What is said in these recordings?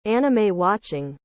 Anime watching.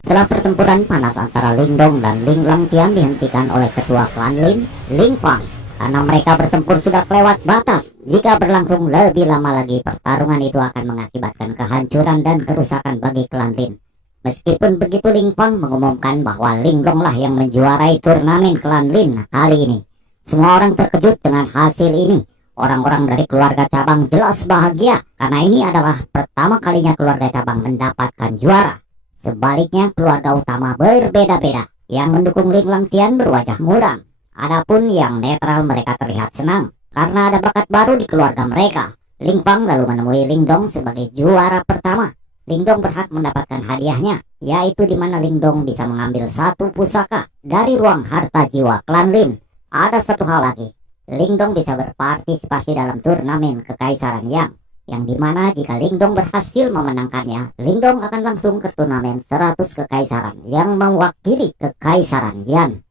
Setelah pertempuran panas antara Lingdong dan Ling Langtian dihentikan oleh ketua klan Lin, Ling Fang, karena mereka bertempur sudah kelewat batas. Jika berlangsung lebih lama lagi, pertarungan itu akan mengakibatkan kehancuran dan kerusakan bagi klan Lin. Meskipun begitu, Ling Fang mengumumkan bahwa Lingdong lah yang menjuarai turnamen klan Lin kali ini. Semua orang terkejut dengan hasil ini. Orang-orang dari keluarga cabang jelas bahagia karena ini adalah pertama kalinya keluarga cabang mendapatkan juara. Sebaliknya, keluarga utama berbeda-beda. Yang mendukung Ling Langtian berwajah muram. Adapun yang netral, mereka terlihat senang karena ada bakat baru di keluarga mereka. Ling Fang lalu menemui Lingdong sebagai juara pertama. Lingdong berhak mendapatkan hadiahnya, yaitu di mana Lingdong bisa mengambil satu pusaka dari ruang harta jiwa klan Lin. Ada satu hal lagi, Lingdong bisa berpartisipasi dalam turnamen kekaisaran yang dimana jika Lingdong berhasil memenangkannya, Lingdong akan langsung ke turnamen 100 kekaisaran yang mewakili kekaisaran Yan.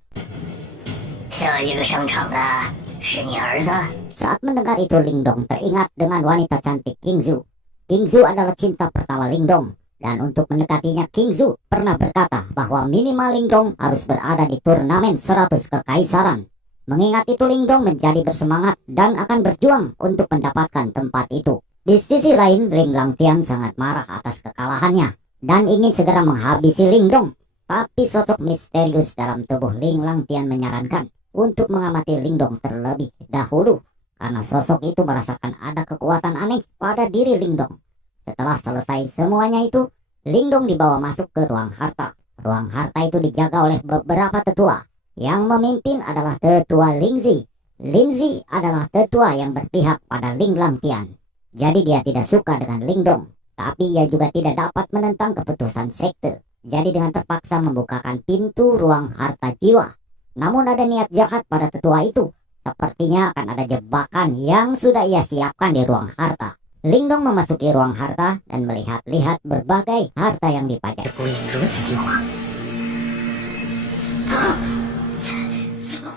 Saat mendengar itu, Lingdong teringat dengan wanita cantik Qingzu. Qingzu adalah cinta pertama Lingdong, dan untuk mendekatinya Qingzu pernah berkata bahwa minimal Lingdong harus berada di turnamen 100 kekaisaran. Mengingat itu, Lingdong menjadi bersemangat dan akan berjuang untuk mendapatkan tempat itu. Di sisi lain, Ling Langtian sangat marah atas kekalahannya dan ingin segera menghabisi Lingdong. Tapi sosok misterius dalam tubuh Ling Langtian menyarankan untuk mengamati Lingdong terlebih dahulu, karena sosok itu merasakan ada kekuatan aneh pada diri Lingdong. Setelah selesai semuanya itu, Lingdong dibawa masuk ke ruang harta. Ruang harta itu dijaga oleh beberapa tetua. Yang memimpin adalah tetua Lingzi. Lingzi adalah tetua yang berpihak pada Ling Langtian. Jadi dia tidak suka dengan Lingdong, tapi ia juga tidak dapat menentang keputusan sekte. Jadi dengan terpaksa membukakan pintu ruang harta jiwa. Namun ada niat jahat pada tetua itu. Sepertinya akan ada jebakan yang sudah ia siapkan di ruang harta. Lingdong memasuki ruang harta dan melihat-lihat berbagai harta yang dipajak.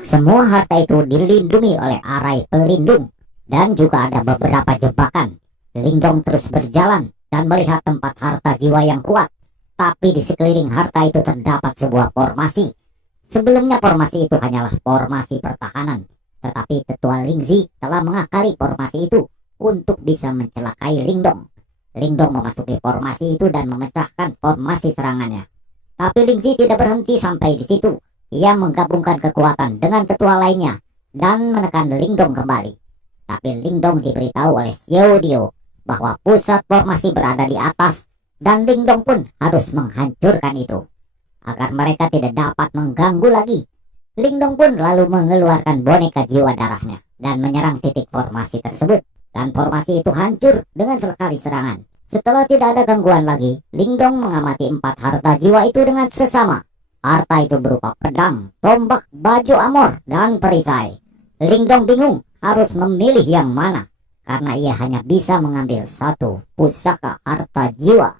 Semua harta itu dilindungi oleh arai pelindung. Dan juga ada beberapa jebakan. Lingdong terus berjalan dan melihat tempat harta jiwa yang kuat. Tapi di sekeliling harta itu terdapat sebuah formasi. Sebelumnya formasi itu hanyalah formasi pertahanan. Tetapi tetua Lingzi telah mengakali formasi itu untuk bisa mencelakai Lingdong. Lingdong memasuki formasi itu dan memecahkan formasi serangannya. Tapi Lingzi tidak berhenti sampai di situ. Ia menggabungkan kekuatan dengan tetua lainnya dan menekan Lingdong kembali. Tapi Lingdong diberitahu oleh Xiao Dio bahwa pusat formasi berada di atas dan Lingdong pun harus menghancurkan itu agar mereka tidak dapat mengganggu lagi. Lingdong pun lalu mengeluarkan boneka jiwa darahnya dan menyerang titik formasi tersebut, dan formasi itu hancur dengan sekali serangan. Setelah tidak ada gangguan lagi, Lingdong mengamati 4 harta jiwa itu dengan sesama. Harta itu berupa pedang, tombak, baju amor, dan perisai. Lingdong bingung harus memilih yang mana, karena ia hanya bisa mengambil satu pusaka harta jiwa.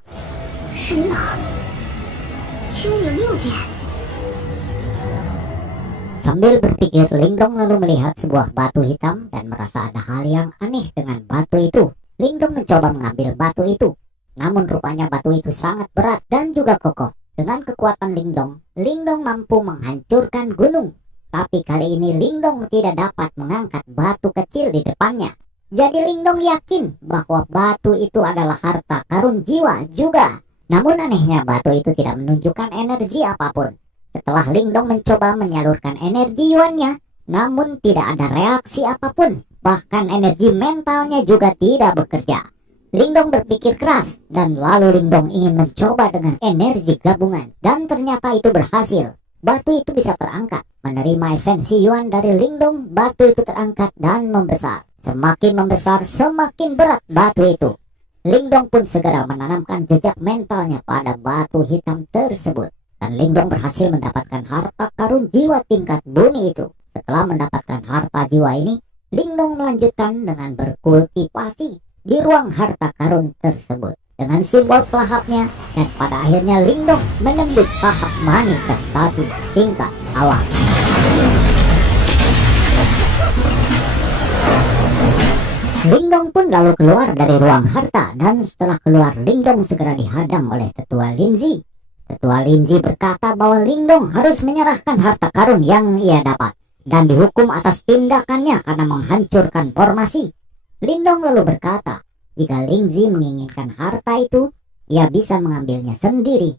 Sambil berpikir, Lingdong lalu melihat sebuah batu hitam dan merasa ada hal yang aneh dengan batu itu. Lingdong mencoba mengambil batu itu, namun rupanya batu itu sangat berat dan juga kokoh. Dengan kekuatan Lingdong, Lingdong mampu menghancurkan gunung. Tapi kali ini Lingdong tidak dapat mengangkat batu kecil di depannya. Jadi Lingdong yakin bahwa batu itu adalah harta karun jiwa juga. Namun anehnya batu itu tidak menunjukkan energi apapun. Setelah Lingdong mencoba menyalurkan energi yuannya, namun tidak ada reaksi apapun. Bahkan energi mentalnya juga tidak bekerja. Lingdong berpikir keras dan lalu Lingdong ingin mencoba dengan energi gabungan. Dan ternyata itu berhasil. Batu itu bisa terangkat. Menerima esensi yuan dari Lingdong, batu itu terangkat dan membesar. Semakin membesar, semakin berat batu itu. Lingdong pun segera menanamkan jejak mentalnya pada batu hitam tersebut. Dan Lingdong berhasil mendapatkan harta karun jiwa tingkat bumi itu. Setelah mendapatkan harta jiwa ini, Lingdong melanjutkan dengan berkultivasi di ruang harta karun tersebut. dengan simbol pelahapnya, dan pada akhirnya Lingdong menembus tahap manifestasi tingkat awal. Lingdong pun lalu keluar dari ruang harta, dan setelah keluar Lingdong segera dihadang oleh Tetua Linzi. Tetua Linzi berkata bahwa Lingdong harus menyerahkan harta karun yang ia dapat dan dihukum atas tindakannya karena menghancurkan formasi. Lingdong lalu berkata, jika Linzi menginginkan harta itu, ia bisa mengambilnya sendiri.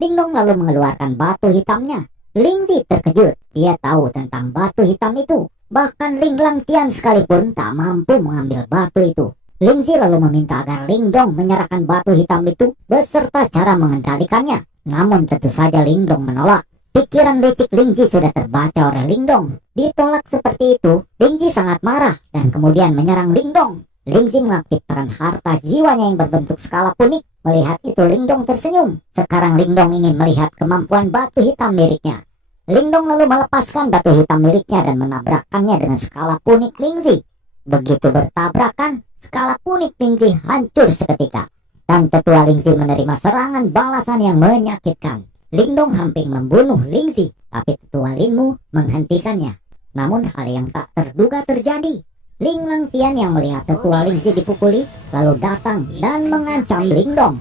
Lingdong lalu mengeluarkan batu hitamnya. Linzi terkejut, dia tahu tentang batu hitam itu. Bahkan Ling Langtian sekalipun tak mampu mengambil batu itu. Linzi lalu meminta agar Lingdong menyerahkan batu hitam itu beserta cara mengendalikannya. Namun tentu saja Lingdong menolak. Pikiran licik Linzi sudah terbaca oleh Lingdong. Ditolak seperti itu, Linzi sangat marah dan kemudian menyerang Lingdong. Linzi mengaktifkan harta jiwanya yang berbentuk skala punik. Melihat itu Lingdong tersenyum. Sekarang Lingdong ingin melihat kemampuan batu hitam miliknya. Lingdong lalu melepaskan batu hitam miliknya dan menabrakkannya dengan skala punik Linzi. Begitu bertabrakan, skala punik Linzi hancur seketika. Dan Tetua Linzi menerima serangan balasan yang menyakitkan. Lingdong hampir membunuh Linzi, tapi Tetua Linmu menghentikannya. Namun hal yang tak terduga terjadi. Ling Langtian yang melihat Tetua Linzi dipukuli, lalu datang dan mengancam Lingdong.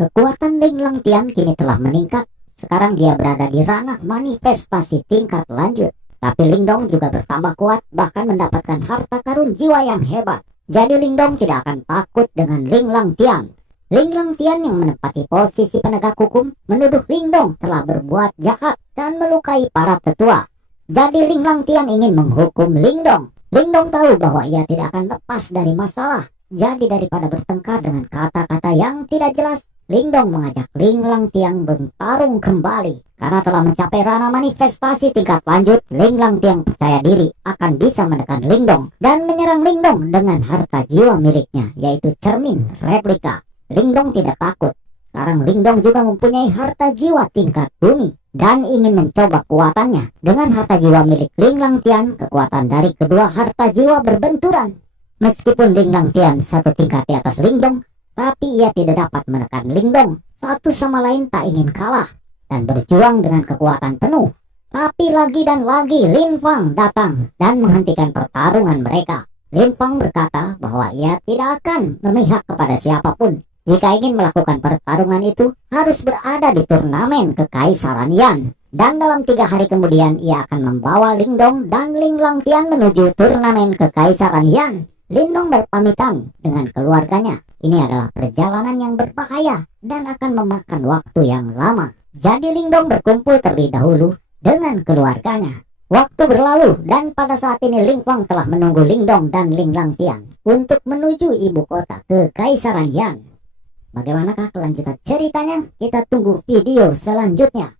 Kekuatan Ling Langtian kini telah meningkat. Sekarang dia berada di ranah manifestasi tingkat lanjut. Tapi Lingdong juga bertambah kuat, bahkan mendapatkan harta karun jiwa yang hebat. Jadi Lingdong tidak akan takut dengan Ling Langtian. Ling Langtian yang menempati posisi penegak hukum menuduh Lingdong telah berbuat jahat dan melukai para tetua. Jadi Ling Langtian ingin menghukum Lingdong. Lingdong tahu bahwa ia tidak akan lepas dari masalah. Jadi daripada bertengkar dengan kata-kata yang tidak jelas, Lingdong mengajak Ling Langtian bertarung kembali. Karena telah mencapai ranah manifestasi tingkat lanjut, Ling Langtian percaya diri akan bisa menekan Lingdong dan menyerang Lingdong dengan harta jiwa miliknya, yaitu cermin replika. Lingdong tidak takut. Sekarang Lingdong juga mempunyai harta jiwa tingkat bumi dan ingin mencoba kuatannya. Dengan harta jiwa milik Ling Langtian, kekuatan dari kedua harta jiwa berbenturan. Meskipun Ling Langtian satu tingkat di atas Lingdong, tapi ia tidak dapat menekan Lingdong. Satu sama lain tak ingin kalah dan berjuang dengan kekuatan penuh. Tapi lagi dan lagi Lin Fang datang dan menghentikan pertarungan mereka. Lin Fang berkata bahwa ia tidak akan memihak kepada siapapun. Jika ingin melakukan pertarungan itu, harus berada di turnamen Kekaisaran Yan. Dan dalam 3 hari kemudian ia akan membawa Lingdong dan Ling Langtian menuju turnamen Kekaisaran Yan. Lingdong berpamitan dengan keluarganya. Ini adalah perjalanan yang berbahaya dan akan memakan waktu yang lama. Jadi Lingdong berkumpul terlebih dahulu dengan keluarganya. Waktu berlalu dan pada saat ini Ling Fang telah menunggu Lingdong dan Ling Langtian untuk menuju ibu kota Kekaisaran Yan. Bagaimanakah kelanjutan ceritanya? Kita tunggu video selanjutnya.